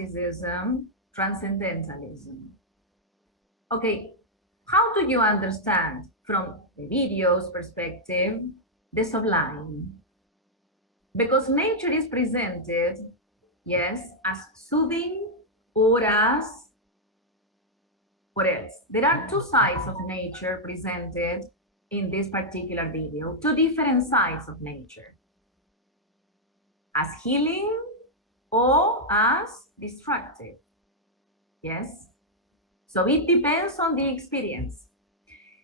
romanticism, transcendentalism. Okay, how do you understand from the video's perspective the sublime? Because nature is presented, yes, as soothing or as what else? There are two sides of nature presented in this particular video, two different sides of nature, as healing or as destructive. Yes? So it depends on the experience.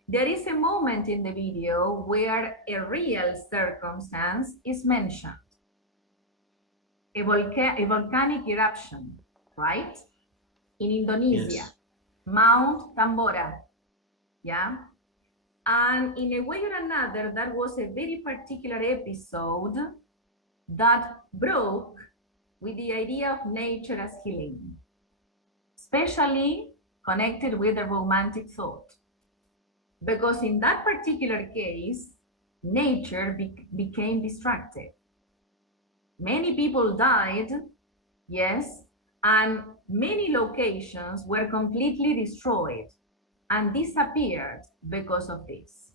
There is a moment in the video where a real circumstance is mentioned. A volcanic eruption, right? In Indonesia, Yes. Mount Tambora, yeah? And in a way or another, that was a very particular episode that broke with the idea of nature as healing, especially connected with the romantic thought. Because in that particular case, nature became destructive. Many people died, yes, and many locations were completely destroyed and disappeared because of this.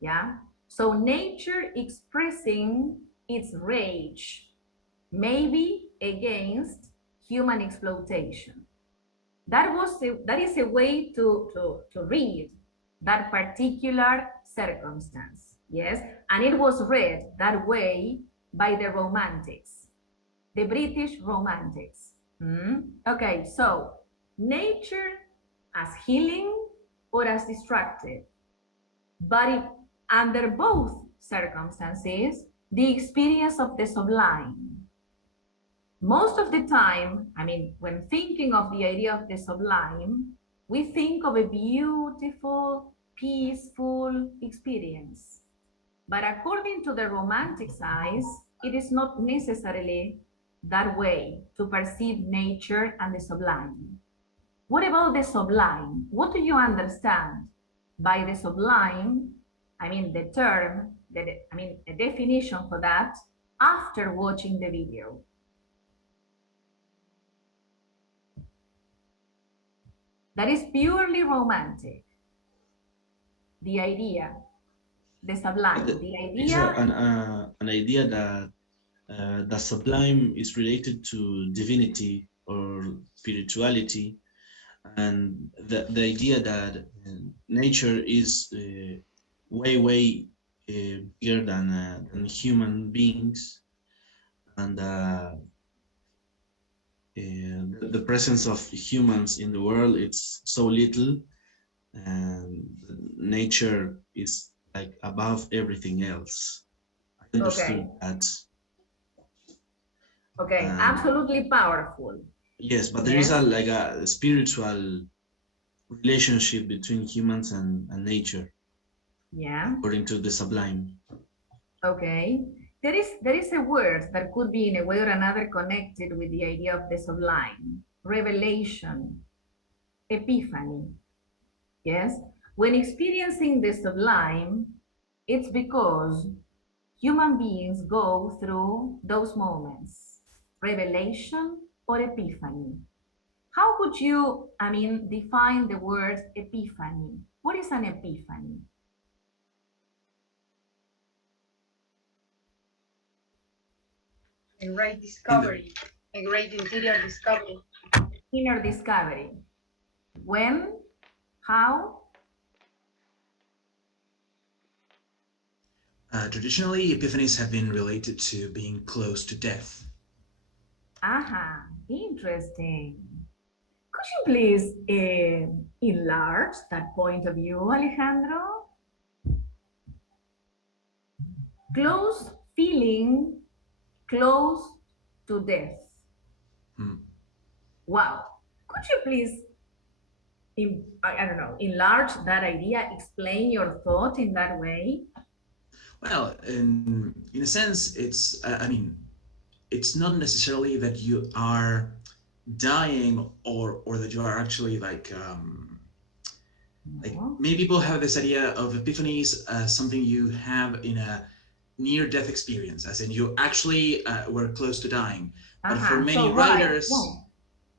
Yeah? So nature expressing its rage, maybe against human exploitation. That is a way to read that particular circumstance. Yes, and it was read that way by the Romantics, the British Romantics. Okay, so nature as healing or as destructive, but under both circumstances, the experience of the sublime. Most of the time, I mean, when thinking of the idea of the sublime, we think of a beautiful, peaceful experience. But according to the romantic eyes, it is not necessarily that way to perceive nature and the sublime. What about the sublime? What do you understand by the sublime? I mean, the term, a definition for that after watching the video. That is purely romantic. The idea, the sublime, the idea. An idea that the sublime is related to divinity or spirituality, and the idea that nature is way bigger than human beings, and the presence of humans in the world, it's so little, and nature is like above everything else. I understood that. Okay, absolutely powerful. Yes, but there is like a spiritual relationship between humans and nature. Yeah. According to the sublime. Okay. There is a word that could be in a way or another connected with the idea of the sublime. Revelation. Epiphany. Yes? When experiencing the sublime, it's because human beings go through those moments. Revelation or epiphany. How would you, define the word epiphany? What is an epiphany? A great discovery, a great interior discovery. Inner discovery. When? How? Traditionally, epiphanies have been related to being close to death. Aha, interesting. Could you please enlarge that point of view, Alejandro? Close feeling, close to death. Wow. Could you please, enlarge that idea, explain your thought in that way? Well, in a sense, it's, it's not necessarily that you are dying or that you are actually like many people have this idea of epiphanies as something you have in a near-death experience, as in you actually were close to dying. But for many writers,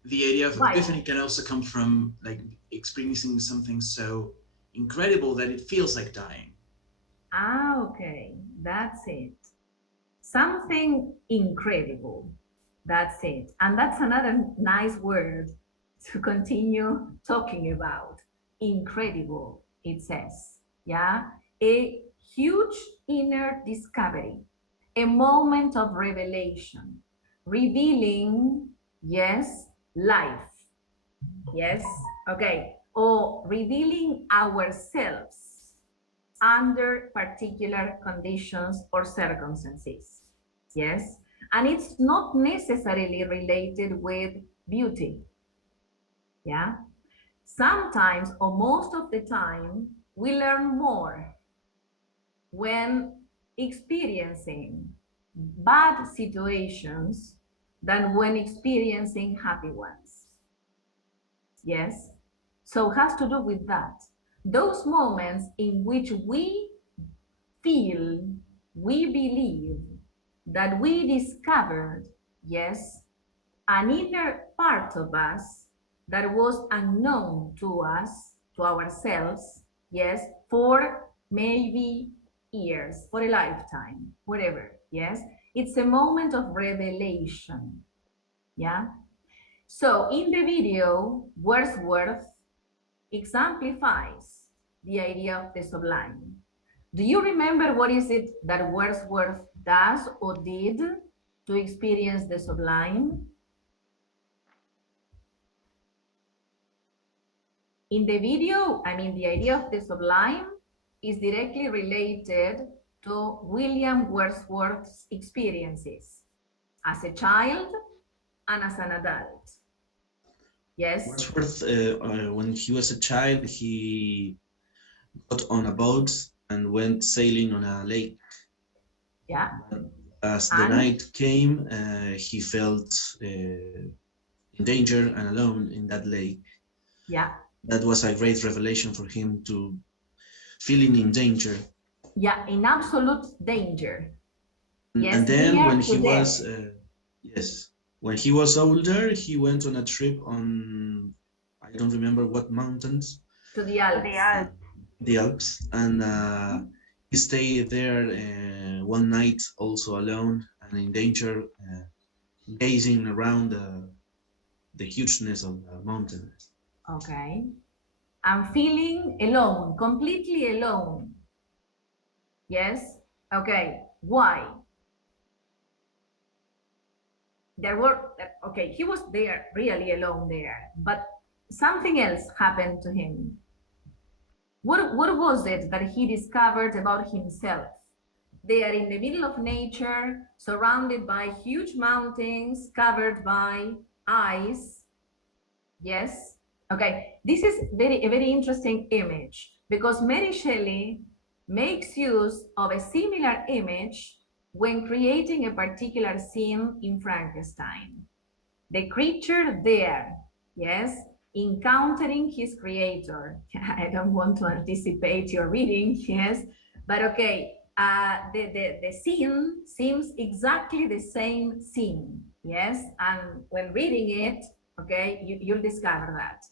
the idea of Why? epiphany can also come from like experiencing something so incredible that it feels like dying. Ah, okay, that's it. Something incredible. That's it. And that's another nice word to continue talking about. Incredible, it says. Yeah. A huge inner discovery, a moment of revelation, revealing, yes, life. Yes. Okay. Or revealing ourselves under particular conditions or circumstances. Yes. And it's not necessarily related with beauty. Yeah. Sometimes, or most of the time, we learn more when experiencing bad situations than when experiencing happy ones. Yes. So it has to do with that. Those moments in which we feel, we believe that we discovered, yes, an inner part of us that was unknown to us, to ourselves, yes, for maybe years, for a lifetime, whatever, yes. It's a moment of revelation, yeah. So in the video, Wordsworth exemplifies the idea of the sublime. Do you remember what is it that Wordsworth does or did to experience the sublime? In the video, I mean, the idea of the sublime is directly related to William Wordsworth's experiences as a child and as an adult. Yes? Wordsworth, when he was a child, he got on a boat and went sailing on a lake. Yeah. But as the night came, he felt in danger and alone in that lake. Yeah. That was a great revelation for him, to feeling in danger. Yeah, in absolute danger. Yes, and then when he death. was yes, when he was older, he went on a trip on, I don't remember what mountains, to the Alps. The Alps, and he stayed there one night also alone and in danger, gazing around the hugeness of the mountain. Okay. I'm feeling alone, completely alone. Yes? Okay. Why? There were, okay, he was there, really alone there, but something else happened to him. What was it that he discovered about himself? They are in the middle of nature, surrounded by huge mountains, covered by ice. Yes? Okay, this is a very interesting image, because Mary Shelley makes use of a similar image when creating a particular scene in Frankenstein. The creature there, yes, encountering his creator. I don't want to anticipate your reading, yes, but okay, the scene seems exactly the same scene, yes, and when reading it, okay, you'll discover that.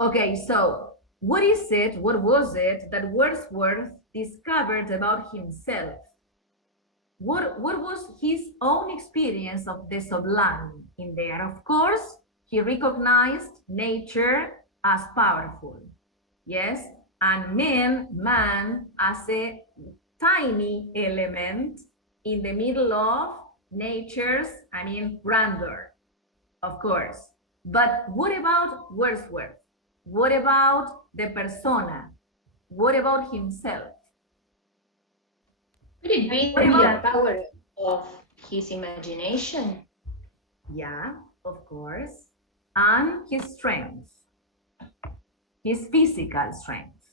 Okay, so what was it that Wordsworth discovered about himself? What was his own experience of the sublime in there? Of course, he recognized nature as powerful, yes, and man as a tiny element in the middle of nature's, grandeur, of course. But what about Wordsworth? What about the persona? What about himself? Could it be the power of his imagination? Yeah, of course. And his strength, his physical strength.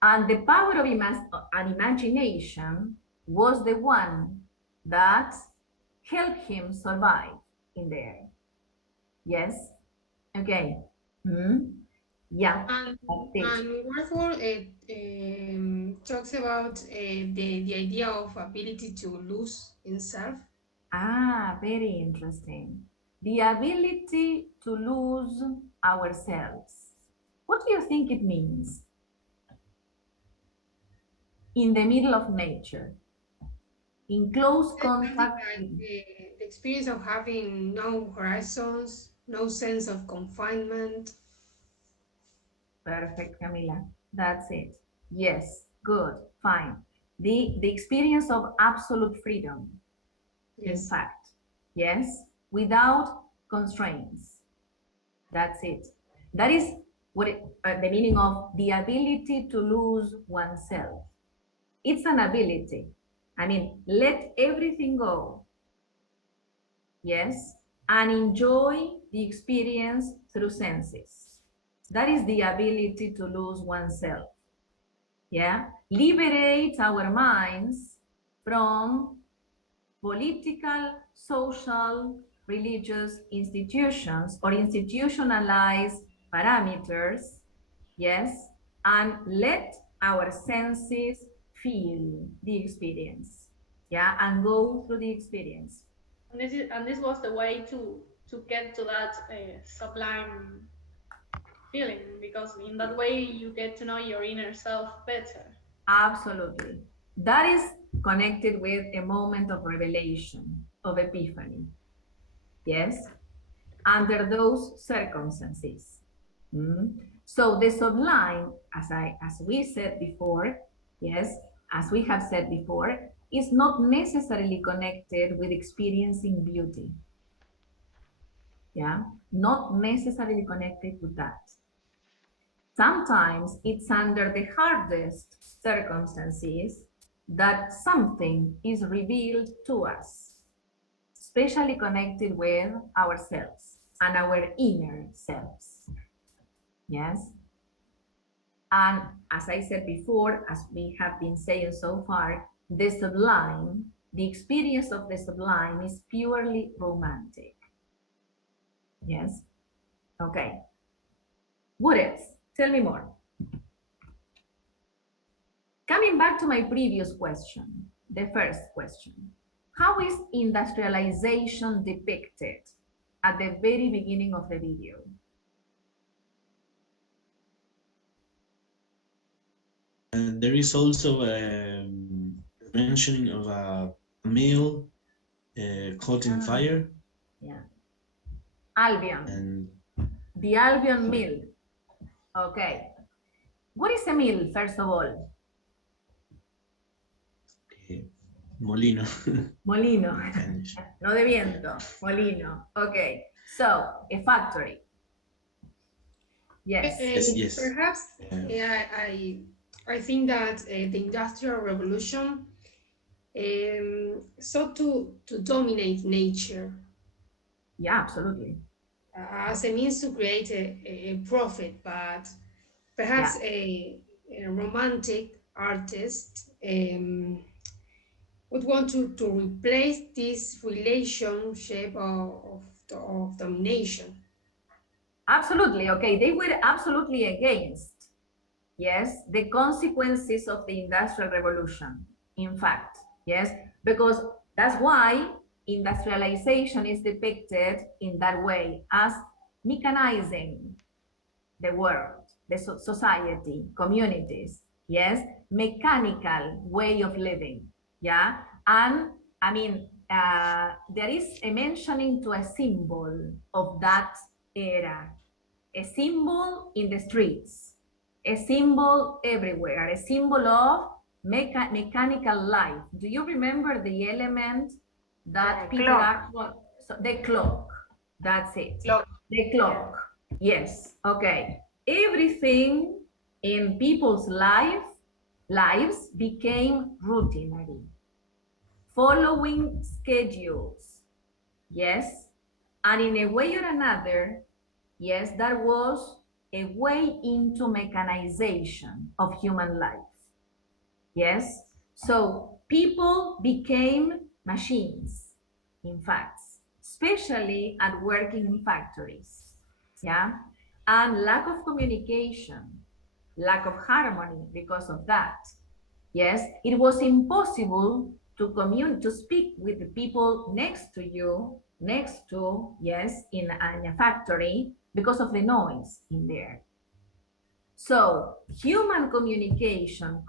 And the power of an imagination was the one that helped him survive in there. Yes? Okay. Yeah. And Wordsworth talks about the idea of ability to lose himself. Ah, very interesting. the ability to lose ourselves. What do you think it means? In the middle of nature, in close contact. The experience of having no horizons, no sense of confinement. Perfect, Camila. That's it. Yes, good, fine. The experience of absolute freedom, Yes. in fact, yes, without constraints. That's it. That is what the meaning of the ability to lose oneself. It's an ability. I mean, let everything go. Yes, and enjoy the experience through senses. That is the ability to lose oneself. Yeah, liberate our minds from political, social, religious institutions or institutionalized parameters, yes, and let our senses feel the experience, yeah, and go through the experience. And this was the way to get to that sublime feeling, because in that way you get to know your inner self better. Absolutely. That is connected with a moment of revelation, of epiphany. Yes, under those circumstances. So the sublime, as we said before, yes, as we have said before, is not necessarily connected with experiencing beauty. Yeah, not necessarily connected with that. Sometimes it's under the hardest circumstances that something is revealed to us, especially connected with ourselves and our inner selves. Yes. And as I said before, as we have been saying so far, the sublime, the experience of the sublime is purely romantic. Yes. Okay. What else? Tell me more. Coming back to my previous question, the first question, how is industrialization depicted at the very beginning of the video? And there is also a mentioning of a mill caught in fire. Yeah. Albion. And the Albion mill. Okay. What is a mill, first of all? molino. Molino. No de viento. Molino. Okay. So, a factory. Yes. Yes. Perhaps I think that the Industrial Revolution sought to dominate nature. Yeah, absolutely. As a means to create a profit, but perhaps a romantic artist would want to replace this relationship of domination. Absolutely. Okay. They were absolutely against, yes, the consequences of the Industrial Revolution. In fact, yes, because that's why industrialization is depicted in that way, as mechanizing the world, the society, communities, yes, mechanical way of living, yeah. And I mean, there is a mentioning to a symbol of that era, a symbol in the streets, a symbol everywhere, a symbol of mechanical life. Do you remember the element that the clock? That's it. Clock. The clock. Yes. Okay. Everything in people's lives became routinary, following schedules. Yes. And in a way or another, yes, that was a way into mechanization of human life. Yes. So people became machines, in fact, especially at working in factories. Yeah. And lack of communication, lack of harmony because of that. Yes, it was impossible to speak with the people next to you next to, yes, in a factory because of the noise in there. So human communication,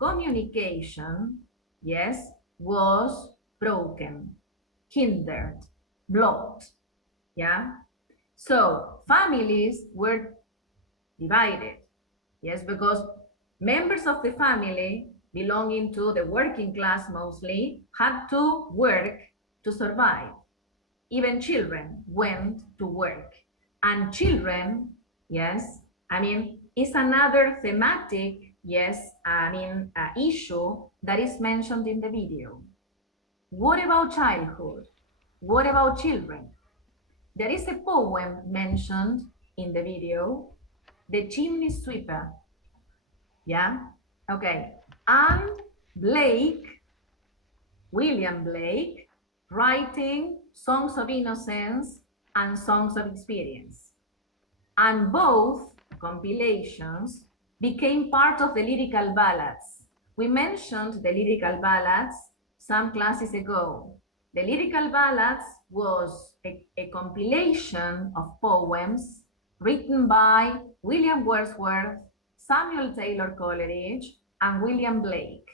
yes, was broken, hindered, blocked, yeah? So families were divided, yes, because members of the family belonging to the working class mostly had to work to survive. Even children went to work. And children, yes, I mean, is another thematic, yes, issue that is mentioned in the video. What about childhood? What about children? There is a poem mentioned in the video, The Chimney Sweeper. Yeah, okay. And Blake, William Blake, writing Songs of Innocence and Songs of Experience. And both compilations became part of the lyrical ballads. We mentioned the lyrical ballads some classes ago. The lyrical ballads was a compilation of poems written by William Wordsworth, Samuel Taylor Coleridge, and William Blake.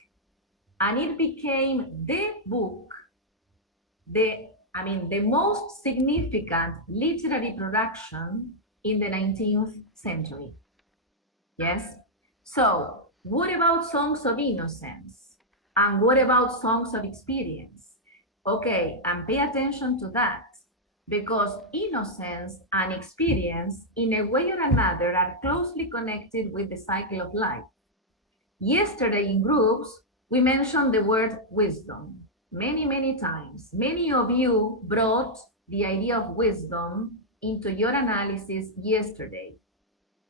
And it became the book, the most significant literary production in the 19th century. Yes? So, what about Songs of Innocence? And what about Songs of Experience? Okay, and pay attention to that, because innocence and experience, in a way or another, are closely connected with the cycle of life. Yesterday in groups, we mentioned the word wisdom many times. Many of you brought the idea of wisdom into your analysis yesterday.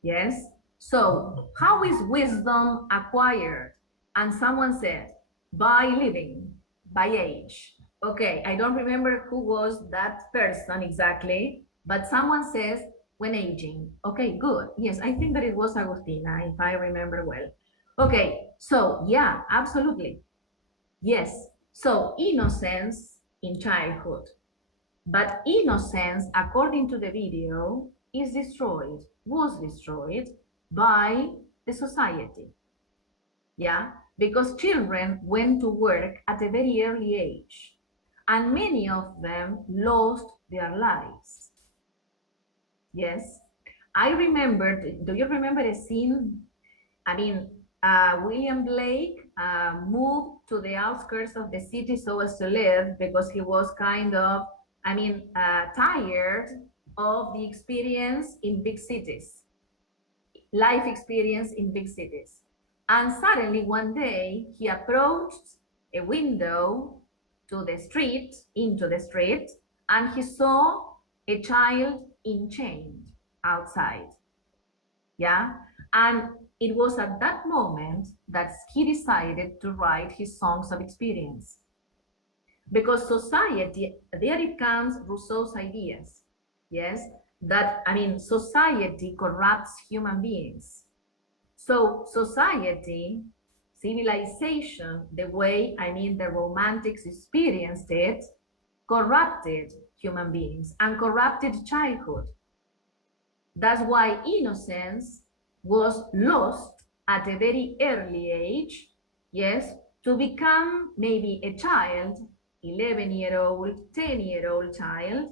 Yes? So, how is wisdom acquired? And someone said, by living, by age. Okay, I don't remember who was that person exactly, but someone says, when aging. Okay, good. Yes, I think that it was Agustina, if I remember well. Okay, so yeah, absolutely. Yes, so innocence in childhood. But innocence, according to the video, is destroyed, was destroyed by the society. Yeah, because children went to work at a very early age, and many of them lost their lives. Yes, I remember, do you remember a scene? William Blake moved to the outskirts of the city so as to live, because he was kind of, tired of the experience in big cities, life experience in big cities. And suddenly one day he approached a window to the street, into the street, and he saw a child in chains outside. Yeah, and it was at that moment that he decided to write his Songs of Experience. Because society, there it comes Rousseau's ideas, yes, that, society corrupts human beings. So society, civilization, the way, the Romantics experienced it, corrupted human beings and corrupted childhood. That's why innocence was lost at a very early age, yes, to become maybe a child, 11-year-old, 10-year-old child,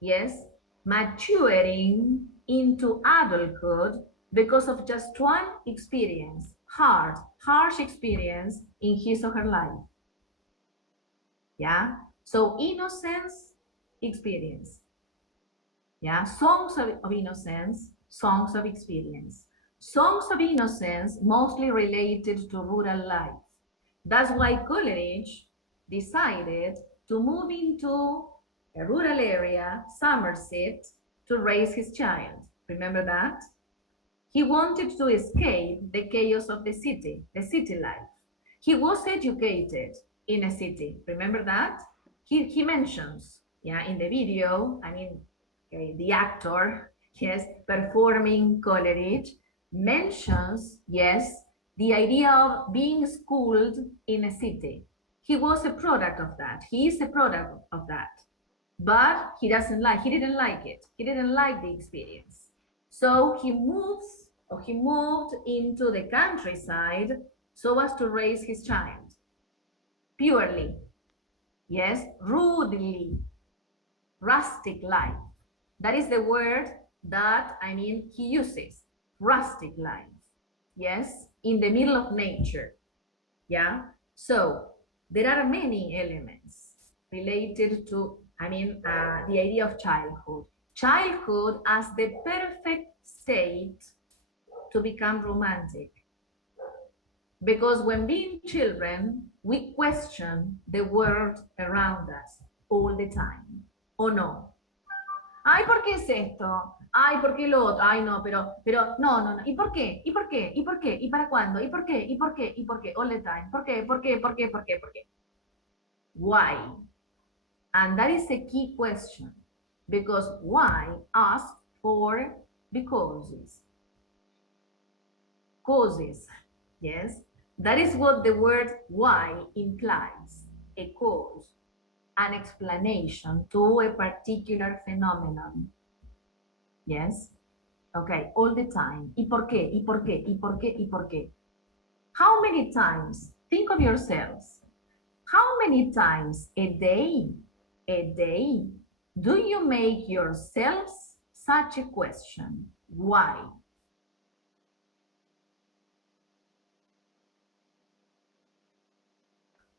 yes, maturing into adulthood because of just one experience, harsh experience in his or her life. Yeah, so innocence, experience. Yeah, Songs of Innocence, Songs of Experience. Songs of Innocence mostly related to rural life. That's why Coleridge decided to move into a rural area, Somerset, to raise his child. Remember that? He wanted to escape the chaos of the city life. He was educated in a city. Remember that? He mentions, yeah, in the video, the actor, yes, performing Coleridge, mentions, yes, the idea of being schooled in a city. He was a product of that. He is a product of that. but he didn't like it. He didn't like the experience. So he moved into the countryside so as to raise his child purely, yes, rudely, rustic life. That is the word that, he uses, rustic life, yes, in the middle of nature, yeah? So there are many elements related to, the idea of childhood. Childhood as the perfect state to become romantic. Because when being children, we question the world around us all the time, ¿o no? Ay, ¿por qué es esto? Ay, ¿por qué lo otro? Ay, no, pero, no. ¿Y por qué? ¿Y por qué? ¿Y por qué? ¿Y para cuándo? ¿Y por qué? ¿Y por qué? ¿Y por qué? All the time. ¿Por qué? ¿Por qué? ¿Por qué? ¿Por qué? ¿Por qué? Why? And that is a key question. Because why asks for the causes. Causes, yes? That is what the word why implies, a cause, an explanation to a particular phenomenon. Yes? Okay, all the time. ¿Y por qué? ¿Y por qué? ¿Y por qué? ¿Y por qué? How many times, think of yourselves, how many times a day, do you make yourselves such a question? Why?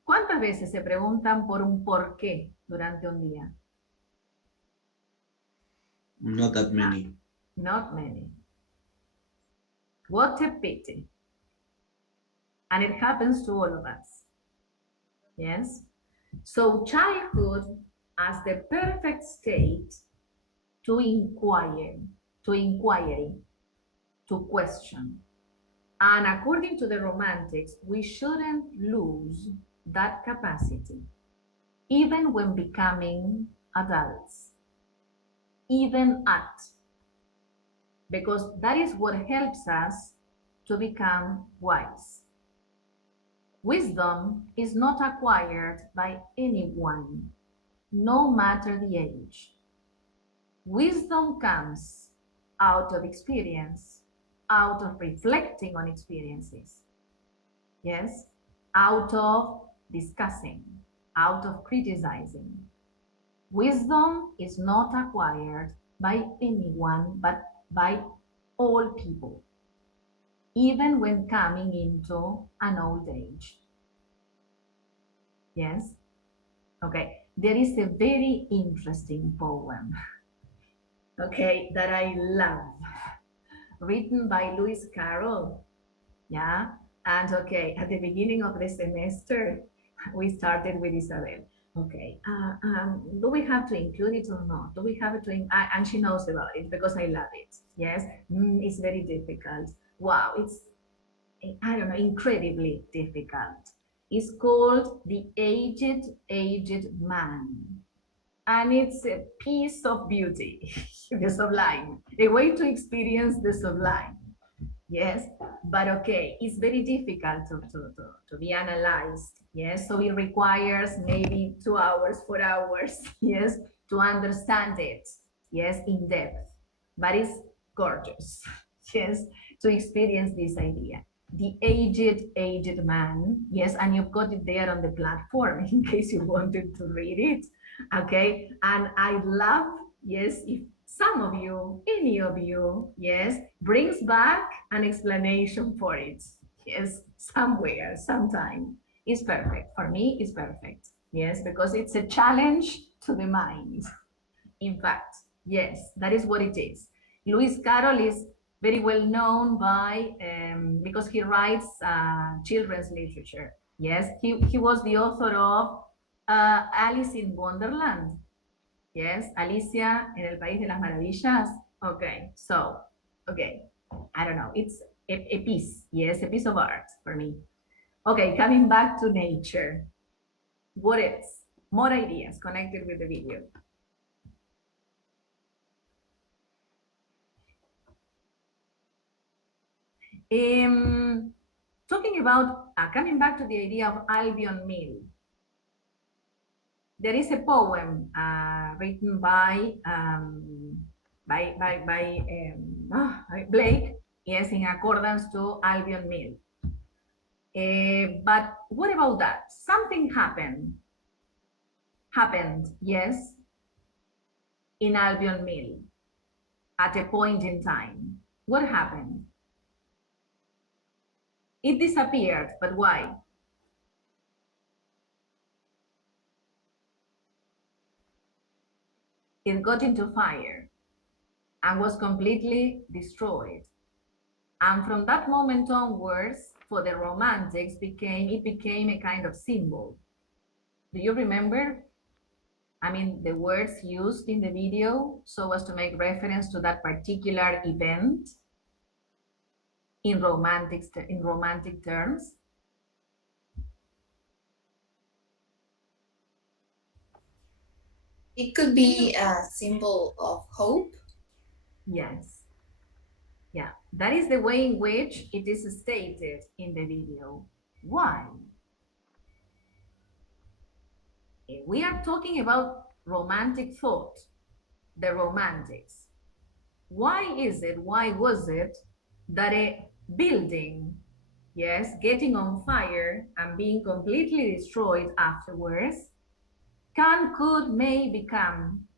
¿Cuántas veces se preguntan por un por qué durante un día? Not that many. Not many. What a pity. And it happens to all of us. Yes? So childhood as the perfect state to inquire, to inquiry, to question. And according to the Romantics, we shouldn't lose that capacity, even when becoming adults, even at, because that is what helps us to become wise. Wisdom is not acquired by anyone, no matter the age. Wisdom comes out of experience, out of reflecting on experiences, yes, out of discussing, out of criticizing. Wisdom is not acquired by anyone, but by all people, even when coming into an old age. Yes? Okay, there is a very interesting poem, okay, that I love, written by Lewis Carroll, yeah? And okay, at the beginning of the semester, we started with Isabel. Okay, do we have to include it or not? Do we have to, and she knows about it because I love it, yes? It's very difficult. Wow, it's, I don't know, incredibly difficult. It's called The Aged Man. And it's a piece of beauty, the sublime, a way to experience the sublime. Yes, but okay, it's very difficult to be analyzed. Yes, so it requires maybe 2 hours, 4 hours, yes, to understand it, yes, in depth. But it's gorgeous, yes, to experience this idea. The aged man, yes, and you've got it there on the platform in case you wanted to read it, okay? And I love, yes, if some of you, any of you, yes, brings back an explanation for it, yes, somewhere, sometime. It's perfect. For me, it's perfect, yes, because it's a challenge to the mind. In fact, yes, that is what it is. Lewis Carroll is very well known by, because he writes children's literature. Yes, he was the author of Alice in Wonderland. Yes, Alicia en el País de las Maravillas. Okay, so, okay, I don't know, it's a piece, yes, a piece of art for me. Okay, coming back to nature. What else? More ideas connected with the video. Talking about, coming back to the idea of Albion Mill. there is a poem written by Blake, yes, in accordance to Albion Mill. But what about that? Something happened, yes, in Albion Mill at a point in time. What happened? It disappeared, but why? It got into fire and was completely destroyed. And from that moment onwards, for the Romantics, it became a kind of symbol. Do you remember? I mean, the words used in the video so as to make reference to that particular event in romantic terms. It could be a symbol of hope. Yes. Yeah, that is the way in which it is stated in the video. Why? We are talking about romantic thought, the Romantics. Why was it that a building, yes, getting on fire and being completely destroyed afterwards,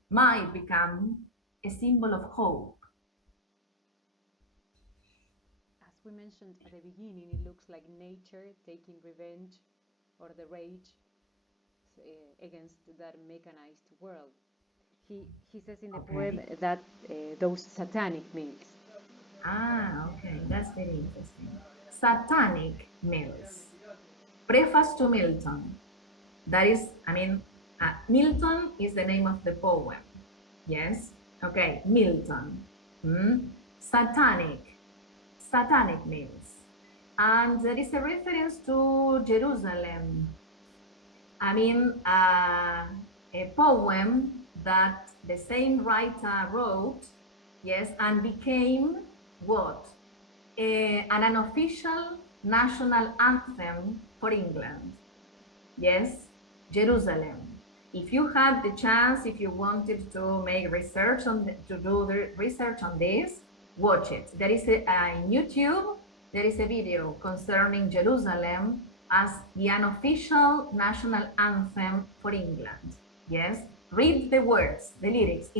might become a symbol of hope? As we mentioned at the beginning, it looks like nature taking revenge or the rage against that mechanized world. He says in the poem that those satanic mills. Okay, that's very interesting. Satanic mills. Preface to Milton. That is, Milton is the name of the poem. Yes? Okay, Milton. Satanic mills. And there is a reference to Jerusalem. A poem that the same writer wrote, yes, and became what? An unofficial national anthem for England. Yes, Jerusalem. If you had the chance, if you wanted to make research to do the research on this, watch it. There is in YouTube, there is a video concerning Jerusalem as the unofficial national anthem for England. Yes, read the words, the lyrics,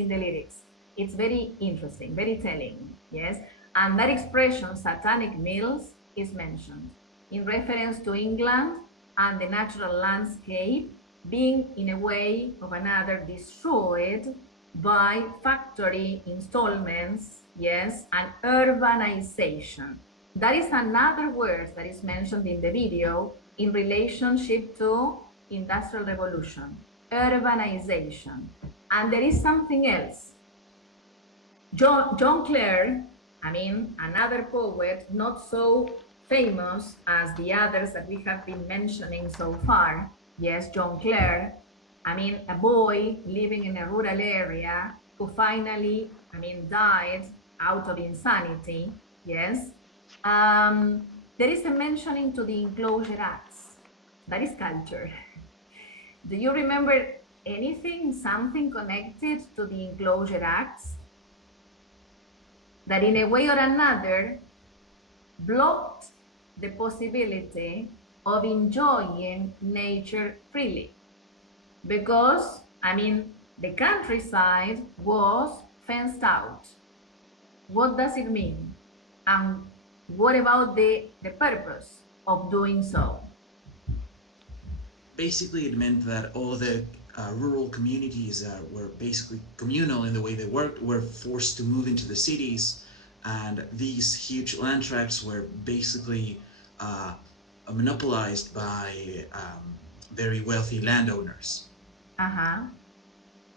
It's very interesting, very telling. Yes, and that expression, satanic mills, is mentioned in reference to England and the natural landscape being in a way or another destroyed by factory installments, yes, and urbanization. That is another word that is mentioned in the video in relationship to Industrial Revolution, urbanization. And there is something else. John Clare, another poet, not so famous as the others that we have been mentioning so far. Yes, John Clare, a boy living in a rural area who finally, died out of insanity. Yes. There is a mentioning to the Enclosure Acts. That is culture. Do you remember something connected to the Enclosure Acts? That in a way or another blocked the possibility of enjoying nature freely. Because, the countryside was fenced out. What does it mean? And what about the purpose of doing so? Basically, it meant that all the rural communities were basically communal in the way they worked, were forced to move into the cities, and these huge land tracts were basically monopolized by very wealthy landowners.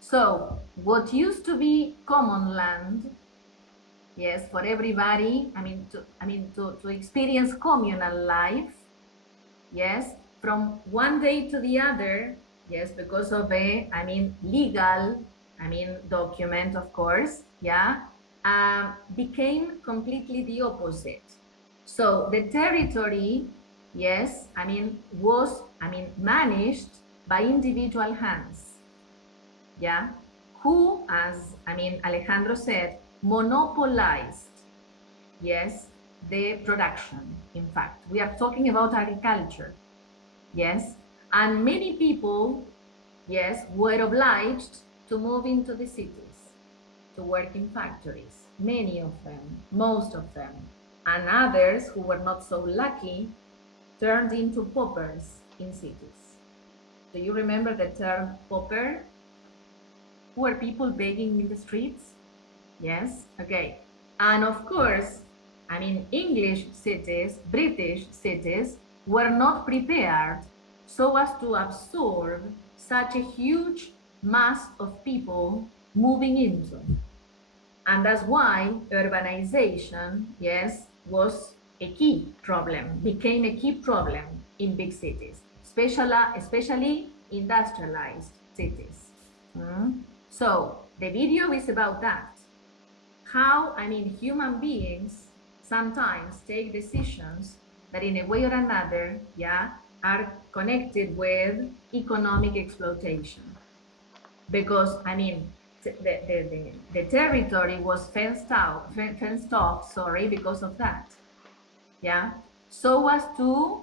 So what used to be common land, yes, for everybody, to experience communal life, yes, from one day to the other, yes, because of a, legal, document, of course, yeah, became completely the opposite. So the territory, yes, was, managed by individual hands. yeah, who, as Alejandro said, monopolized, yes, the production. In fact, we are talking about agriculture, yes, and many people, yes, were obliged to move into the cities, to work in factories, many of them, most of them, and others who were not so lucky turned into paupers in cities. Do you remember the term pauper? Who are people begging in the streets? Yes, okay. And of course, English cities, British cities were not prepared so as to absorb such a huge mass of people moving into. And that's why urbanization, yes, was a key problem, became a key problem in big cities, especially industrialized cities. So the video is about that. How, human beings sometimes take decisions that in a way or another, yeah, are connected with economic exploitation. Because, the territory was fenced off, sorry, because of that, yeah? So as to,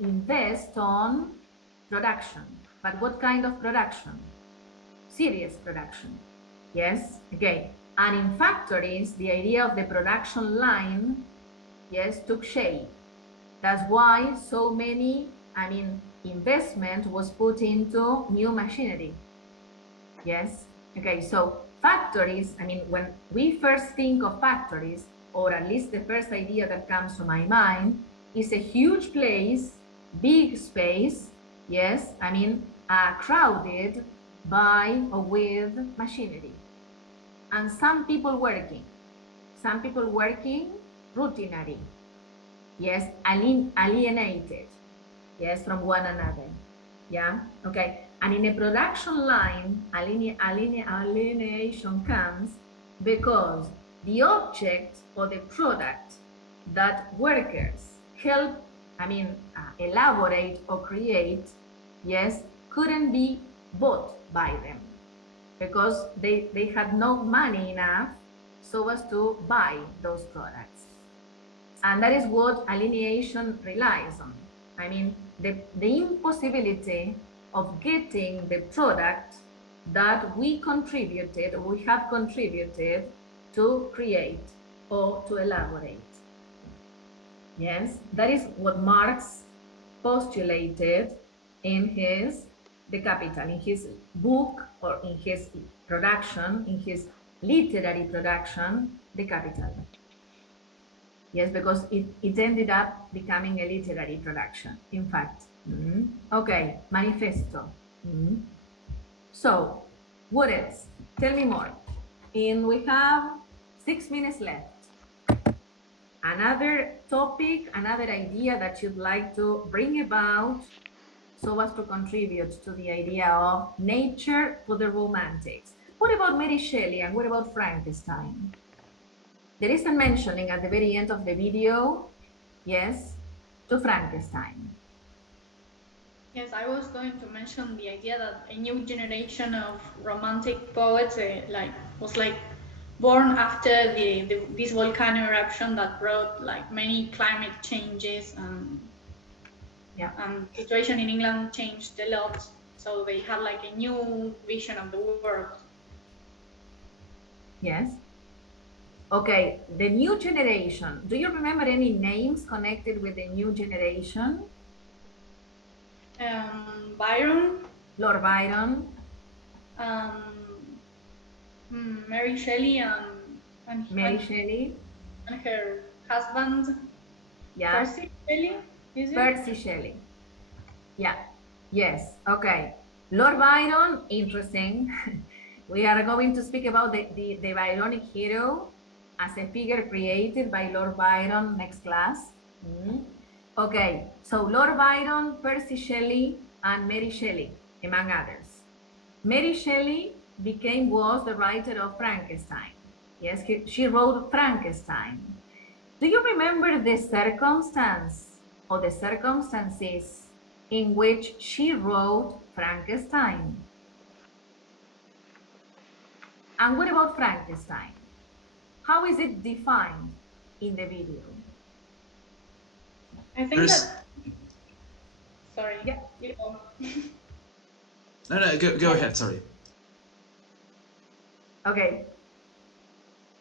invest on production. But what kind of production? Serious production, yes, okay. And in factories, the idea of the production line, yes, took shape. That's why so many, investment was put into new machinery. Yes, okay, so factories, when we first think of factories, or at least the first idea that comes to my mind, is a huge place, big space, yes, crowded by or with machinery. And some people working routinary, yes, alienated, yes, from one another, yeah, okay. And in a production line, alienation comes because the object or the product that workers help, elaborate or create, yes, couldn't be bought by them because they had no money enough so as to buy those products. And that is what alienation relies on. The impossibility of getting the product that we have contributed to create or to elaborate. Yes, that is what Marx postulated in his The Capital, in his book, or in his production, in his literary production, The Capital. Yes, because it ended up becoming a literary production, in fact. Okay, Manifesto. So, what else? Tell me more. And we have 6 minutes left. Another topic, another idea that you'd like to bring about so as to contribute to the idea of nature to the romantics. What about Mary Shelley and what about Frankenstein? There is a mentioning at the very end of the video, yes, to Frankenstein. Yes, I was going to mention the idea that a new generation of romantic poets was born after this volcano eruption that brought many climate changes, and situation in England changed a lot. So they had a new vision of the world. Yes. Okay, the new generation. Do you remember any names connected with the new generation? Byron. Lord Byron. Mary Shelley and Mary Shelley. And her husband. Yeah. Percy Shelley, is it? Percy Shelley. Yeah. Yes. Okay. Lord Byron, interesting. We are going to speak about the Byronic hero as a figure created by Lord Byron next class. Okay, so Lord Byron, Percy Shelley, and Mary Shelley, among others. Mary Shelley was the writer of Frankenstein. Yes, she wrote Frankenstein. Do you remember the circumstance or the circumstances in which she wrote Frankenstein? And what about Frankenstein? How is it defined in the video? I think There's that. Sorry. Yeah. You go. no, go ahead. Sorry. Okay.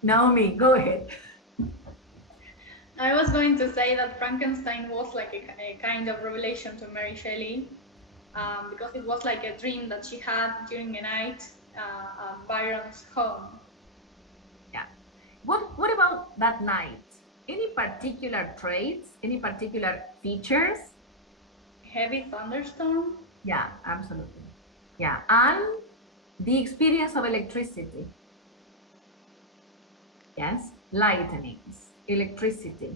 Naomi, go ahead. I was going to say that Frankenstein was like a kind of revelation to Mary Shelley, because it was like a dream that she had during a night at Byron's home. Yeah. What about that night? Any particular traits? Any particular features? Heavy thunderstorm. Yeah, absolutely. Yeah, and the experience of electricity. Yes, lightnings, electricity.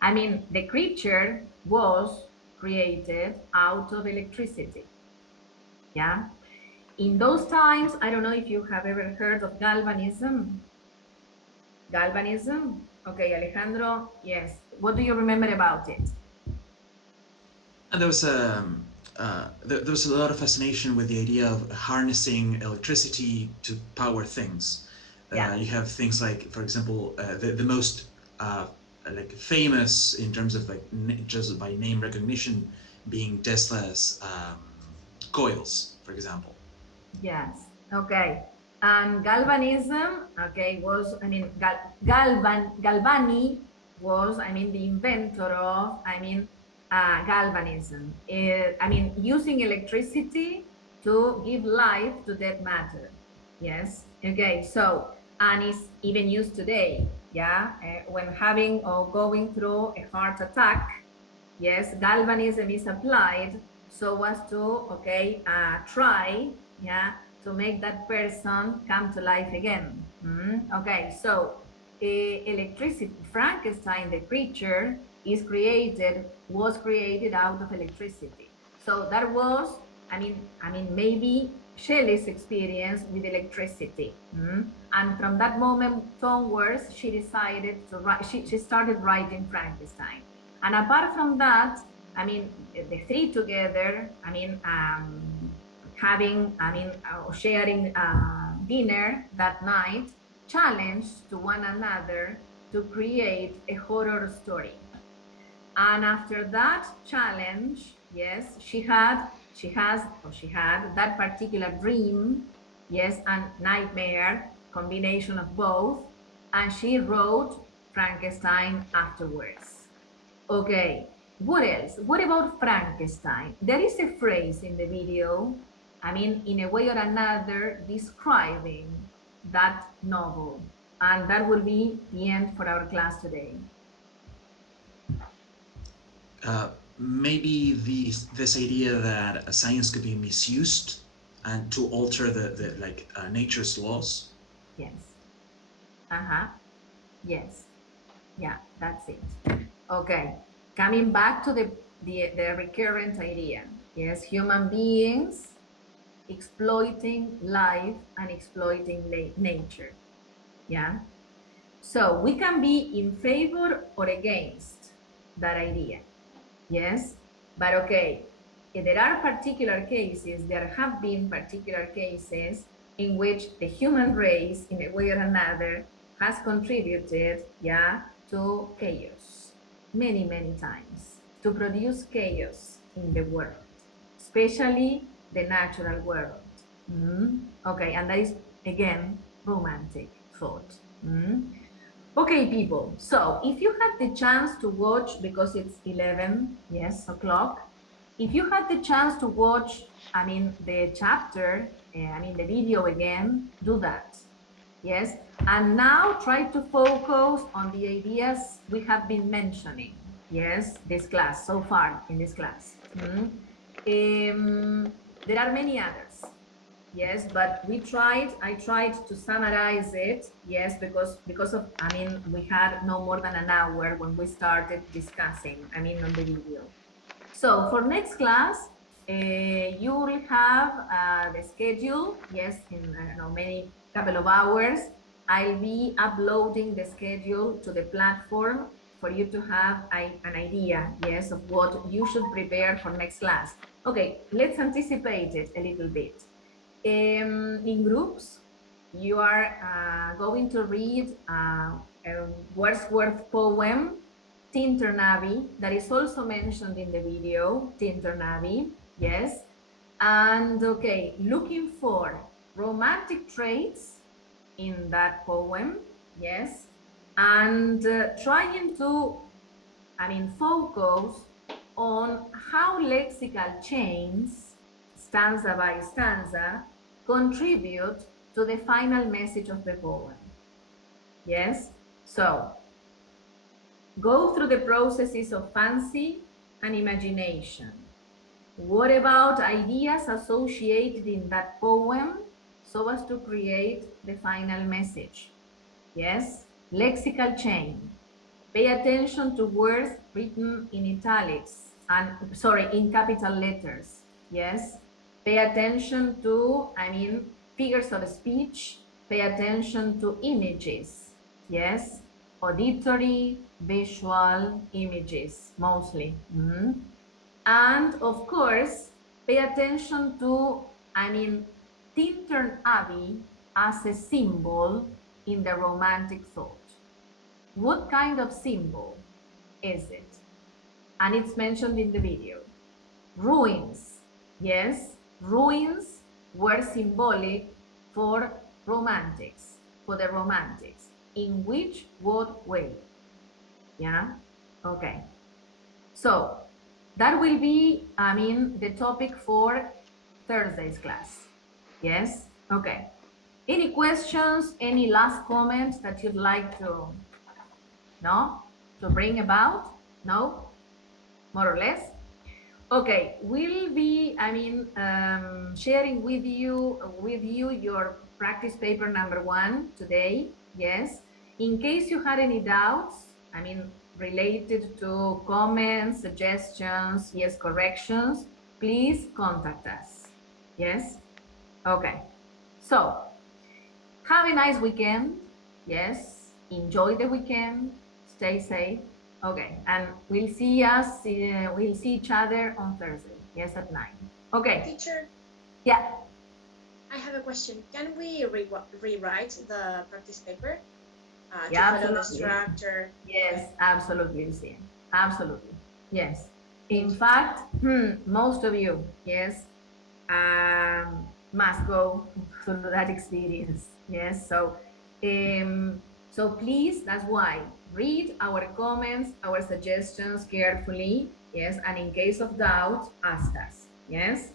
I mean, the creature was created out of electricity. Yeah. In those times, I don't know if you have ever heard of galvanism. Galvanism? Okay, Alejandro, yes. What do you remember about it? And there was a lot of fascination with the idea of harnessing electricity to power things. Yeah. You have things like, for example, the most like famous in terms of like just by name recognition being Tesla's coils, for example. Yes. Okay. And galvanism, okay, was, I mean, Galvani was, I mean, the inventor of, I mean, galvanism. I mean, using electricity to give life to dead matter. Yes. Okay. So, and it's even used today. Yeah. When having or going through a heart attack, yes, galvanism is applied so as to, okay, try, yeah, to make that person come to life again. Okay, so electricity, Frankenstein, the creature, was created out of electricity. So that was, I mean, maybe Shelley's experience with electricity. And from that moment onwards, she decided to write, she started writing Frankenstein. And apart from that, I mean, the three together, I mean, sharing dinner that night, challenged to one another to create a horror story. And after that challenge, yes, she had that particular dream, yes, and nightmare, combination of both, and she wrote Frankenstein afterwards. Okay, what else? What about Frankenstein? There is a phrase in the video, I mean, in a way or another, describing that novel. And that will be the end for our class today. Maybe this idea that science could be misused and to alter the nature's laws. Yes. Yes. Yeah, that's it. Okay. Coming back to the recurrent idea. Yes, human beings exploiting life and exploiting nature. Yeah. So we can be in favor or against that idea. Yes. But okay, if there are particular cases, there have been particular cases in which the human race, in a way or another, has contributed, yeah, to chaos many, many times, to produce chaos in the world, especially the natural world. Okay, and that is, again, romantic thought. Okay, people, so if you had the chance to watch, because it's 11, yes, o'clock, if you had the chance to watch, I mean, the chapter, the video again, do that. Yes, and now try to focus on the ideas we have been mentioning. Yes, this class, so far in this class. There are many others. Yes, but I tried to summarize it. Yes, because of, we had no more than an hour when we started discussing, on the video. So for next class, you will have the schedule. Yes, in, I don't know, many couple of hours, I'll be uploading the schedule to the platform for you to have an idea, yes, of what you should prepare for next class. Okay, let's anticipate it a little bit. In groups, you are going to read a Wordsworth poem, Tinternavi, that is also mentioned in the video, Tinternavi, yes. And okay, looking for romantic traits in that poem, yes, and trying to, focus on how lexical chains, stanza by stanza, contribute to the final message of the poem. Yes, so go through the processes of fancy and imagination. What about ideas associated in that poem so as to create the final message? Yes, lexical chain. Pay attention to words written in italics and, in capital letters. Yes, pay attention to, figures of speech. Pay attention to images. Yes, auditory, visual images, mostly. And of course, pay attention to, Tintern Abbey as a symbol in the romantic thought. What kind of symbol is it? And it's mentioned in the video. Ruins. Yes, ruins were symbolic for romantics, for the romantics. In which, what way? Yeah, okay. So that will be, the topic for Thursday's class. Yes, okay. Any questions, any last comments that you'd like to bring about? No, more or less. Okay, we'll be, sharing with you your practice paper number 1 today. Yes, in case you had any doubts, related to comments, suggestions, yes, corrections, please contact us. Yes, okay. So have a nice weekend. Yes, enjoy the weekend. Stay safe. Okay, and we'll see each other on Thursday. Yes, at 9. Okay. Teacher, Yeah. I have a question. Can we rewrite the practice paper to Yeah, follow the absolutely. structure? Yes, absolutely, Lucia. Absolutely. Yes. In fact, most of you, yes, must go through that experience. Yes. So, so please, that's why, read our comments, our suggestions carefully. Yes. And in case of doubt, ask us. Yes.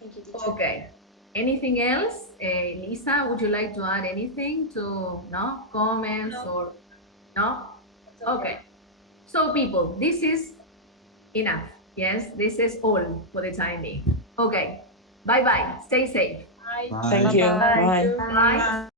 Thank you, teacher. Okay. Anything else? Lisa, would you like to add anything to comments? No. Or no? Okay. So people, this is enough. Yes, this is all for the time being. Okay. Bye-bye. Stay safe. Bye. Bye. Thank you. Bye-bye. Bye. Bye.